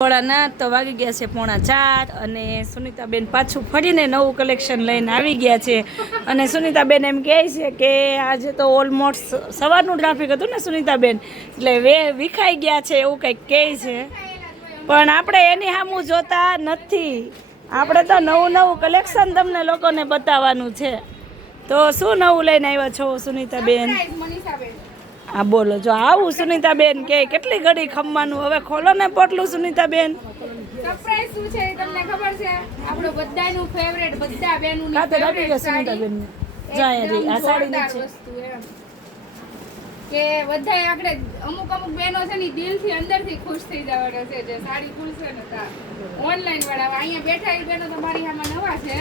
ના તો વાગી ગયા છે 3:45 અને સુનિતાબેન પાછું ફરીને નવું કલેક્શન લઈને આવી ગયા છે અને સુનિતાબેન એમ કહે છે કે આજે તો ઓલમોસ્ટ સવારનું ટ્રાફિક હતું ને સુનિતાબેન, એટલે વિખાઈ ગયા છે એવું કંઈક કહે છે, પણ આપણે એની સામું જોતા નથી. આપણે તો નવું નવું કલેક્શન તમને લોકોને બતાવવાનું છે. તો શું નવું લઈને આવ્યા છો સુનિતાબેન? હા બોલો. જો આવું સુનિતાબેન કે કેટલી ઘડી ખમવાનું, હવે ખોલો ને પોટલું સુનિતાબેન. સરપ્રાઈઝ શું છે તમને ખબર છે? આપણો બધાનું ફેવરેટ, બધા બેનું ખાતે રાખી ગયા સુનિતાબેન ને. જાય રે આ સાડી નીચે વસ્તુ એમ કે બધાય આપણે અમુક બહેનો છે ને દિલથી અંદરથી ખુશ થઈ જવાના છે જે સાડી ખુલશે ને તા ઓનલાઈન વાળા અહીંયા બેઠા એ બહેનો તો મારી આમાં નવા છે.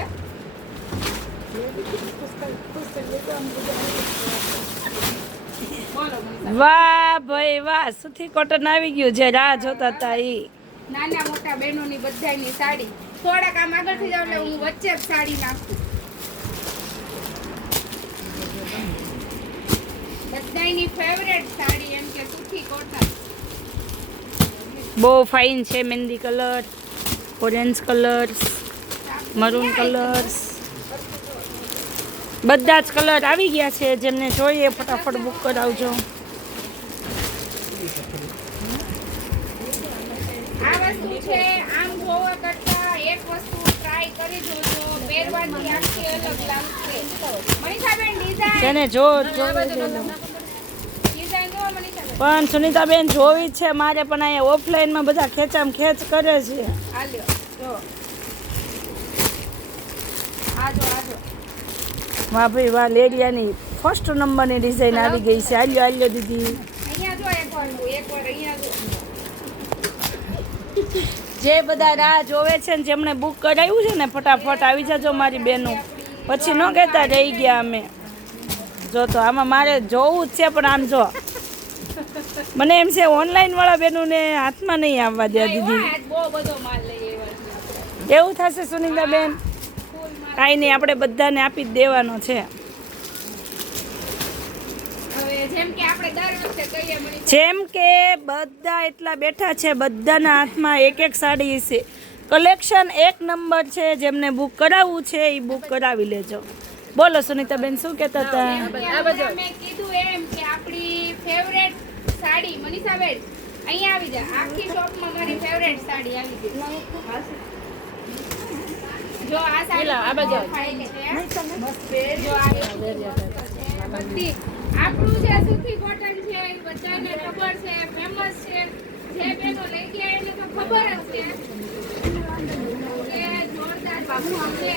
વાહ ભાઈ વાહ, સુથી કોટન આવી ગયું જે રાહ જોતા હતા ઈ. નાના મોટા બહેનોની બધાયની સાડી. થોડાક આમ આગળ થઈ જાવ એટલે હું વચ્ચે જ સાડી નાખું. બધાયની ફેવરેટ સાડી એમ કે સુથી કોટન. બહુ ફાઇન છે. Mehndi colour, orange colours, maroon colours, બધા જ કલર આવી ગયા છે. જેમને જોઈએ ફટાફટ બુક કરાવજો. આ વસ્તુ છે આમ જોવા કરતા એક વસ્તુ ટ્રાય કરી જોજો, પહેરવાની આખી અલગ લાગશે. મનીષાબેન ડિઝાઇન તેને જો ડિઝાઇન જો મનીષાબેન. પણ સુનિતાબેન જોવી છે મારે, પણ અહીંયા ઓફલાઈનમાં બધા ખેંચામ ખેંચ કરે છે. આલ્યો જો આજો વાહ ભાઈ વાહ, લેડિયાની ફર્સ્ટ નંબરની ડિઝાઇન આવી ગઈ છે. આલ્યો આલ્યો દીદી. અહીંયા જો એકવાર અહીંયા જો. જે બધા રાહ જોવે છે ને જેમણે બુક કરાવ્યું છે ને ફટાફટ આવી જાજો મારી બેનું, પછી ન કહેતા રહી ગયા અમે. જો તો આમાં મારે જોવું જ છે, પણ આમ જો મને એમ છે ઓનલાઈન વાળા બેનુંને હાથમાં નહીં આવવા દે દીદી. બહુ બધો માલ લઈ આવ્યા છે. એવું થશે સુનિતાબેન? કાંઈ નહીં, આપણે બધાને આપી જ દેવાનો છે. હવે જેમ કે આપણે દર વખતે કહીએ મળી જેમ કે બધા એટલા બેઠા છે, બધાના હાથમાં એક એક સાડી છે. કલેક્શન એક નંબર છે. જેમને બુક કરાવવું છે એ બુક કરાવી લેજો. બોલો સુનિતાબેન શું કહેતા હતા? મેં કીધું એમ કે આપણી ફેવરેટ સાડી મનીષાબેન અહીંયા આવી જા. આખી શોપમાં મારી ફેવરેટ સાડી આવી ગઈ. જો આ સાડી આ બાજુ જો આ બધી આપણું જે સુખી કોટન છે એ બધાને ખબર છે, ફેમસ છે. જે બેનો લઈ ગયા એને તો ખબર જ છે કે જોરદાર બાબુ અમને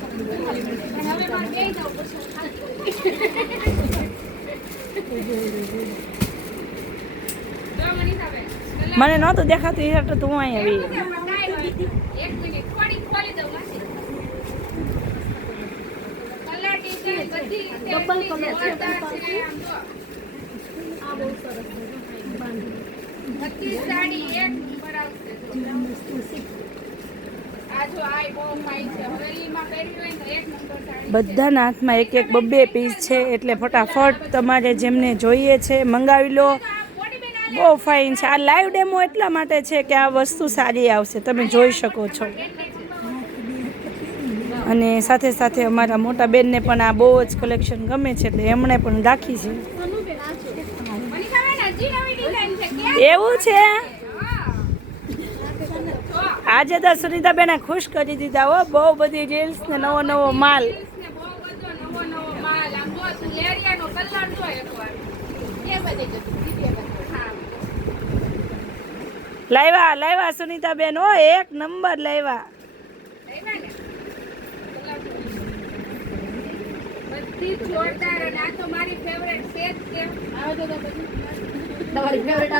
પણ હવે મારે બેસી જાવ પછી જો મનીષાબેન મને નહોતું દેખાતું એ તો તું અહીં આવી. એક મિનિટ થોડી ખોલી દઉં માસી. કલર ડિઝાઇન બધી ડબલ કલર છે. આમ જો આ બહુ સરસ છે. બધી સાડી એક નંબર આવશે. આ જો આ બહુ ફાઇન છે. હવેલીમાં પહેરવી હોય તો એક નંબર સાડી. બધાના હાથમાં એક એક બબ્બે પીસ છે, એટલે ફટાફટ તમારે જેમને જોઈએ છે મંગાવી લો. બહુ ફાઇન છે. આ લાઈવ ડેમો એટલા માટે છે કે આ વસ્તુ સારી આવશે, તમે જોઈ શકો છો. અને સાથે સાથે અમારા મોટા બેનને પણ આ બહુ જ કલેક્શન ગમે છે, એટલે એમણે પણ રાખી છે. એવું છે? આજે તો સુનિતાબેને ખુશ કરી દીધા હો. બહુ બધી રીલ્સ ને નવો નવો માલ. લાવ્યા લાવ્યા સુનિતાબેન હો, એક નંબર લાવ્યા. બધી જોરદાર. અને આ તો મારી ફેવરેટ છે જ. તમારી ફેવરેટ